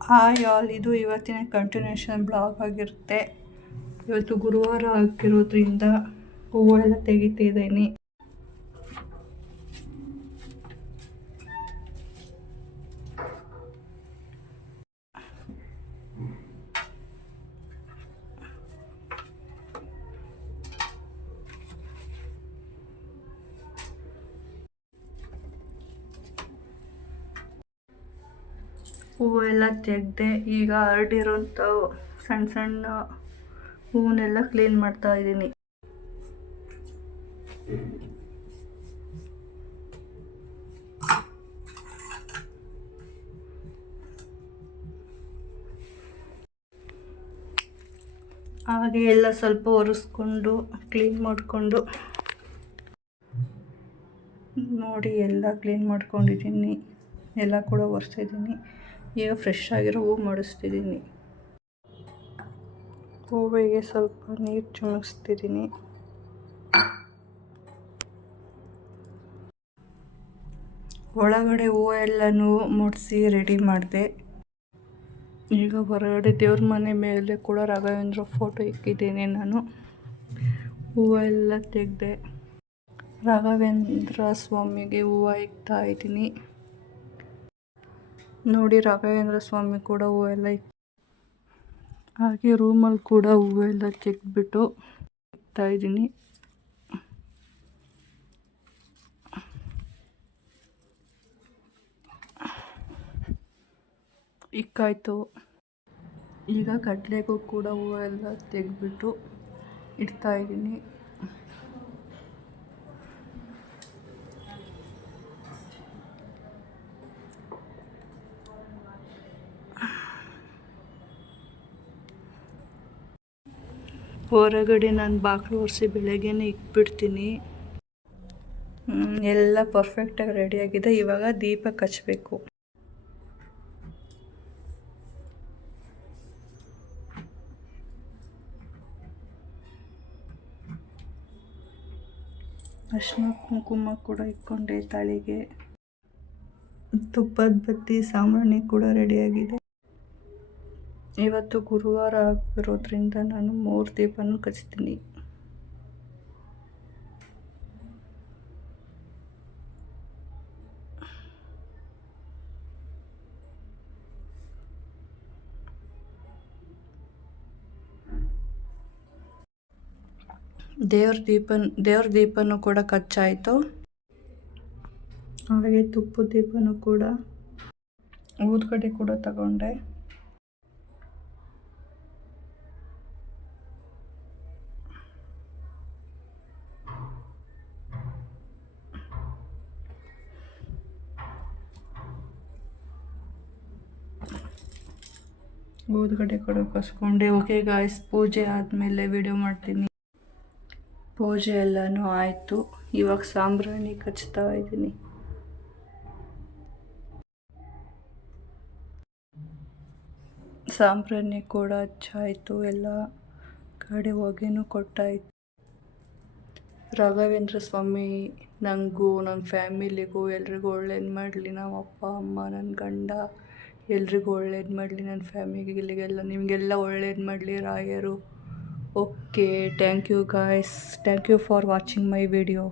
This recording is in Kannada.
ಹಾಯ್ ಆಲ್, ಇದು ಇವತ್ತಿನ ಕಂಟಿನ್ಯೂಷನ್ ಬ್ಲಾಗ್ ಆಗಿರುತ್ತೆ. ಇವತ್ತು ಗುರುವಾರ ಆಗಿರೋದ್ರಿಂದ ಹೂವೆಲ್ಲ ತೆಗಿತಿದ್ದೀನಿ. ಹೂವೆಲ್ಲ ತೆಗೆದೆ. ಈಗ ಹರಡಿರೋಂಥ ಸಣ್ಣ ಸಣ್ಣ ಹೂವನ್ನೆಲ್ಲ ಕ್ಲೀನ್ ಮಾಡ್ತಾ ಇದ್ದೀನಿ. ಹಾಗೆ ಎಲ್ಲ ಸ್ವಲ್ಪ ಒರೆಸ್ಕೊಂಡು ಕ್ಲೀನ್ ಮಾಡಿಕೊಂಡು ನೋಡಿ, ಎಲ್ಲ ಕ್ಲೀನ್ ಮಾಡ್ಕೊಂಡಿದ್ದೀನಿ. ಎಲ್ಲ ಕೂಡ ಒರೆಸಿದ್ದೀನಿ. ಈಗ ಫ್ರೆಶ್ ಆಗಿರೋ ಹೂವು ಮಾಡಿಸ್ತಿದ್ದೀನಿ. ಹೂವಿಗೆ ಸ್ವಲ್ಪ ನೀರು ಚಿಮುಕಿಸ್ತಿದ್ದೀನಿ. ಒಳಗಡೆ ಹೂವು ಎಲ್ಲನೂ ಮುಡಿಸಿ ರೆಡಿ ಮಾಡಿದೆ. ಈಗ ಹೊರಗಡೆ ದೇವ್ರ ಮನೆ ಮೇಲೆ ಕೂಡ ರಾಘವೇಂದ್ರ ಫೋಟೋ ಇಕ್ಕಿದ್ದೀನಿ ನಾನು. ಹೂವೆಲ್ಲ ತೆಗೆದೆ. ರಾಘವೇಂದ್ರ ಸ್ವಾಮಿಗೆ ಹೂವು ಇಕ್ತಾ ಇದ್ದೀನಿ. ನೋಡಿ, ರಾಘವೇಂದ್ರ ಸ್ವಾಮಿ ಕೂಡ ಹೂವೆಲ್ಲ ಹಾಗೆ ರೂಮಲ್ಲಿ ಕೂಡ ಹೂವೆಲ್ಲ ತೆಗೆದ್ಬಿಟ್ಟು ಇಕ್ತಾ ಇದ್ದೀನಿ. ಇಕ್ಕಾಯ್ತು. ಈಗ ಕಟ್ಲೆಗೂ ಕೂಡ ಹೂವೆಲ್ಲ ತೆಗೆದ್ಬಿಟ್ಟು ಇಡ್ತಾ ಇದ್ದೀನಿ. ಹೊರಗಡೆ ನಾನು ಬಾಗಿಲು ಒರೆಸಿ ಬೆಳಗ್ಗೆನೇ ಇಕ್ಬಿಡ್ತೀನಿ. ಎಲ್ಲ ಪರ್ಫೆಕ್ಟಾಗಿ ರೆಡಿಯಾಗಿದೆ. ಇವಾಗ ದೀಪ ಹಚ್ಚಬೇಕು. ಅರಿಶಿನ ಕುಂಕುಮ ಕೂಡ ಇಟ್ಕೊಂಡೆ. ತಾಳಿಗೆ ತುಪ್ಪದ ಬತ್ತಿ ಸಾಂಬ್ರಾಣಿ ಕೂಡ ರೆಡಿಯಾಗಿದೆ. ಇವತ್ತು ಗುರುವಾರ ಆಗಿರೋದ್ರಿಂದ ನಾನು 3 ದೀಪನೂ ಹಚ್ತೀನಿ. ದೇವ್ರ ದೀಪನೂ ಕೂಡ ಕಚ್ಚಾಯಿತು. ಹಾಗೆ ತುಪ್ಪದ ದೀಪನೂ ಕೂಡ ಊದ್ಕಡ್ಡಿ ಕೂಡ ತಗೊಂಡೆ. ಊದ್ಕಡ್ಡಿ ಕೂಡ ಕಸ್ಕೊಂಡೆ. ಓಕೆ ಗಾಯ್ಸ್, ಪೂಜೆ ಆದಮೇಲೆ ವಿಡಿಯೋ ಮಾಡ್ತೀನಿ. ಪೂಜೆ ಎಲ್ಲನೂ ಆಯಿತು. ಇವಾಗ ಸಾಂಬ್ರಾಣಿ ಹಚ್ತಾ ಇದ್ದೀನಿ. ಸಾಂಬ್ರಾಣಿ ಕೂಡ ಹಚ್ಚಾಯಿತು. ಎಲ್ಲ ಕಡೆ ಹೊಗೆನೂ ಕೊಟ್ಟಾಯಿತು. ರಾಘವೇಂದ್ರ ಸ್ವಾಮಿ ನನಗೂ ನನ್ನ ಫ್ಯಾಮಿಲಿಗೂ ಎಲ್ರಿಗೂ ಒಳ್ಳೇದು ಮಾಡಲಿ. ನಮ್ಮ ಅಪ್ಪ ಅಮ್ಮ, ನನ್ನ ಗಂಡ ಎಲ್ರಿಗೂ ಒಳ್ಳೇದು ಮಾಡಲಿ. ನನ್ನ ಫ್ಯಾಮಿಲಿಗೆಲ್ಲ ನಿಮಗೆಲ್ಲ ಒಳ್ಳೇದು ಮಾಡಲಿ ರಾಯರು. Okay, thank you guys. Thank you for watching my video.